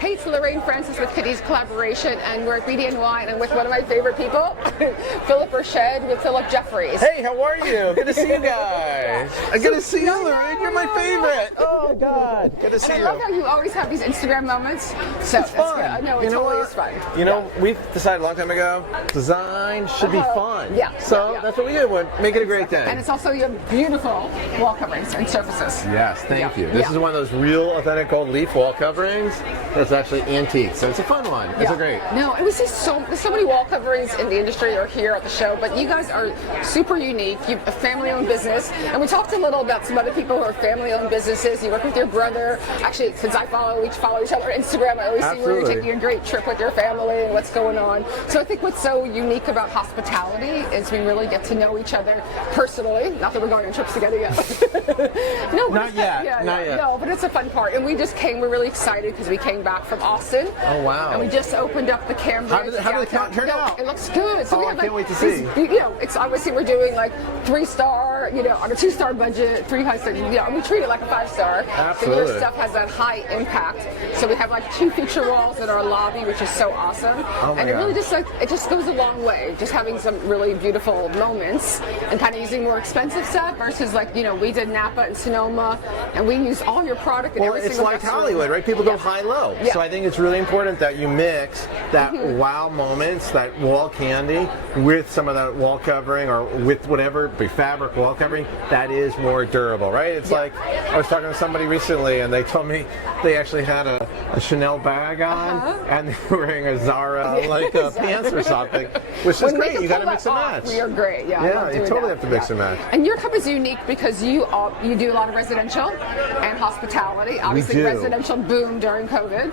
Hey, it's Lorraine Francis with Cadiz Collaboration, and we're at BDNY, and I'm with one of my favorite people, Phillip with Phillip Jeffries. Hey, how are you? Good to see you guys. Good to see you, Lorraine. You're my favorite. Oh, God. Good to see you. I love how you always have these Instagram moments. So it's fun. I know, it's always fun. You know, we've decided a long time ago, design should be fun. Yeah. So that's what we do. We'll make it a great day. And it's also your beautiful wall coverings and surfaces. Yes, thank you. This is one of those real, authentic gold leaf wall coverings that's actually antique. So it's a fun one. It's a great. No, and we see so many wall coverings in the industry or here at the show, but you guys are super unique. You're a family-owned business, and we talked a little about some other people who are family-owned businesses. You work with your brother. Actually, since we follow each other on Instagram, I always see where you're taking a great trip with your family and what's going on. So I think what's so unique about hospitality is we really get to know each other personally. Not that we're going on trips together yet. No, not yet. Not yet. No, but it's a fun part. And we're really excited because we came back from Austin. Oh, wow. And we just opened up the Cambridge. How did it turn out? It looks good. So I can't wait to see. It's obviously we're doing like 3-star, on a 2-star budget, 3 high-star. We treat it like a 5-star. Absolutely. So your stuff has that high impact. So we have like 2 feature walls in our lobby, which is so awesome. Oh my and it God. really it just goes a long way. Just having some really beautiful moments and kind of using more expensive stuff versus we did Napa and Sonoma, and we use all your product in every single it's like Hollywood, right? People go high-low. Yeah. So I think it's really important that you mix that wow moments, that wall candy, with some of that wall covering or with whatever, be fabric wall covering, that is more durable, right? It's like, I was talking to somebody recently and they told me they actually had a Chanel bag on and they were wearing a Zara pants or something, which is great. You got to mix and match. We are great, Yeah, you totally have to mix and match. And your company's unique because you do a lot of residential and hospitality. Obviously, residential boomed during COVID.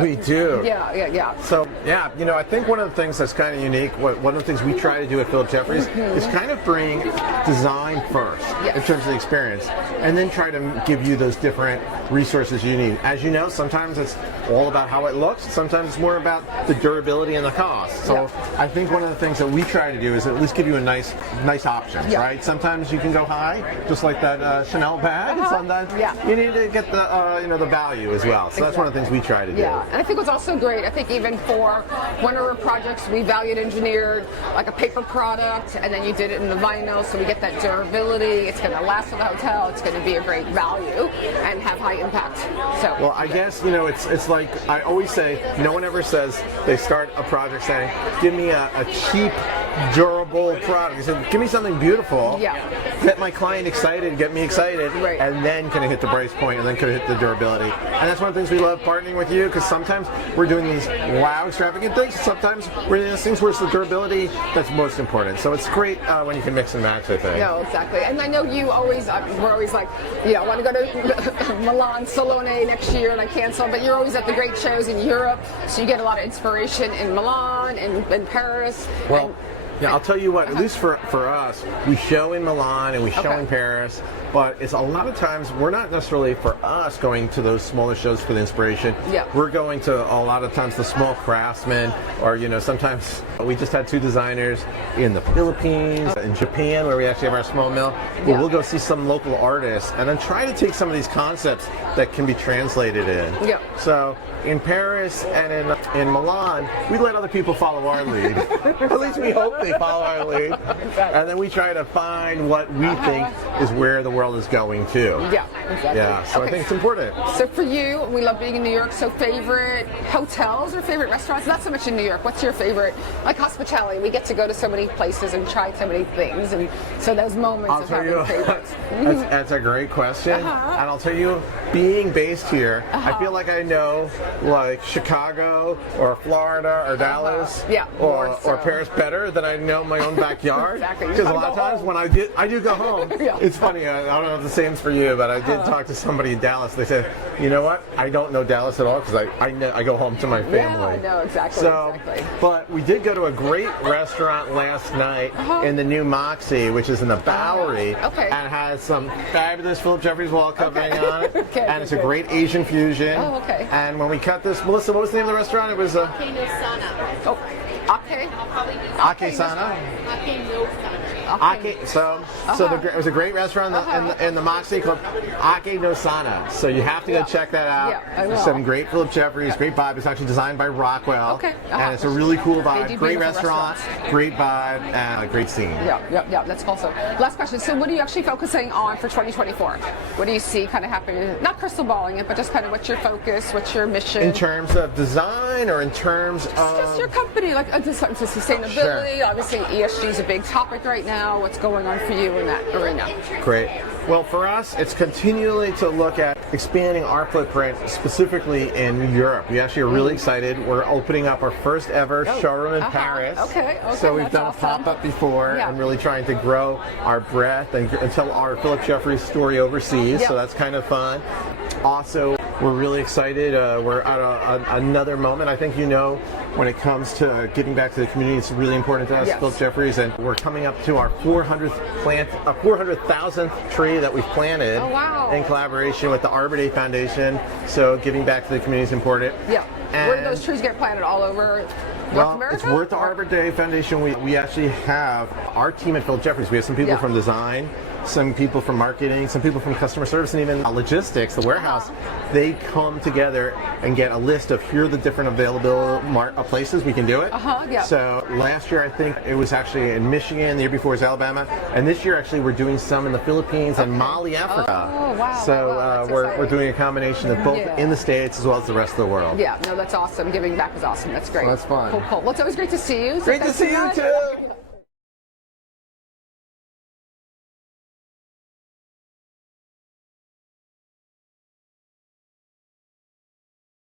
We do. Yeah. So, I think one of the things that's kind of unique, one of the things we try to do at Phillip Jeffries is kind of bring design first in terms of the experience, and then try to give you those different resources you need. As you know, sometimes it's all about how it looks. Sometimes it's more about the durability and the cost. So I think one of the things that we try to do is at least give you a nice options, right? Sometimes you can go high, just like that Chanel bag. Sometimes you need to get the value as well. So that's one of the things we try to do. Yeah, and I think what's also great, I think even for one of our projects, we valued engineered like a paper product, and then you did it in the vinyl, so we get that durability. It's going to last for the hotel. It's going to be a great value and have high impact. So, well, I guess it's like I always say. No one ever says they start a project saying, "Give me a cheap, durable product." They said, "Give me something beautiful." Get my client excited, get me excited, and then can I hit the price point, and then can I hit the durability. And that's one of the things we love partnering with you, because sometimes we're doing these wow extravagant things. Sometimes we're doing these things where it's the durability that's most important. So it's great when you can mix and match, I think. No, exactly. And I know you always, we're always like, I want to go to Milan, Salone next year, and I cancel. But you're always at the great shows in Europe, so you get a lot of inspiration in Milan and in Paris. Well, I'll tell you what, at least for us, we show in Milan and we show in Paris, but it's a lot of times, we're not necessarily for us going to those smaller shows for the inspiration. We're going to a lot of times the small craftsmen, or sometimes we just had 2 designers in the Philippines, in Japan, where we actually have our small mill, but we'll go see some local artists and then try to take some of these concepts that can be translated in. So in Paris and in Milan, we let other people follow our lead. At least we hope they follow our lead. And then we try to find what we think is where the world is going to. So I think it's important. So for you, we love being in New York. So favorite hotels or favorite restaurants? Not so much in New York. What's your favorite? Like hospitality, we get to go to so many places and try so many things, and so those moments of having favorites. That's a great question. And I'll tell you, being based here, I feel like I know like Chicago or Florida or Dallas or Paris better than I know my own backyard. Because a lot of times when I do go home, it's funny, I don't know if the same's for you, but I did talk to somebody in Dallas. They said, you know what, I don't know Dallas at all because I go home to my family. Yeah, no, exactly. So, but we did go to a great restaurant last night in the new Moxie, which is in the Bowery, and has some fabulous Phillip Jeffries wall covering on it, and it's a great Asian fusion. And when we cut this, Melissa, what was the name of the restaurant? It was Ake no Sana. Ake? Ake Sana. Ake no Sana. Ake, so it was a great restaurant in the Moxie called Ake no Sana. So you have to go check that out. Yeah, There's some great Phillip Jeffries, great vibe. It's actually designed by Rockwell. And it's a really cool vibe. Great restaurant, great vibe, and a great scene. Yeah, that's awesome. Last question. So what are you actually focusing on for 2024? What do you see kind of happening? Not crystal balling it, but just kind of what's your focus, what's your mission? In terms of design or in terms of... Just your company, like sustainability. Sure. Obviously, ESG is a big topic right now. What's going on for you in that arena? Great. Well, for us, it's continually to look at expanding our footprint, specifically in Europe. We actually are really excited. We're opening up our first ever showroom in Paris. Okay, so we've done a pop-up before and really trying to grow our breadth and tell our Phillip Jeffries story overseas. So that's kind of fun. Also, we're really excited. We're at another moment. I think when it comes to giving back to the community, it's really important to us, Phillip Jeffries, and we're coming up to our 400,000th tree that we've planted in collaboration with the Arbor Day Foundation. So giving back to the community is important. Yeah. And where do those trees get planted? All over North America? It's worth the Arbor Day Foundation. We actually have our team at Phillip Jeffries. We have some people from design, some people from marketing, some people from customer service, and even logistics, the warehouse. They come together and get a list of here are the different available places we can do it. So last year I think it was actually in Michigan, the year before was Alabama, and this year actually we're doing some in the Philippines and Mali, Africa. Oh, wow. So we're doing a combination of both in the States as well as the rest of the world. Yeah, no, that's awesome. Giving back is awesome. That's great. Well, that's fun. Cool. Well, it's always great to see you. Great to see you too.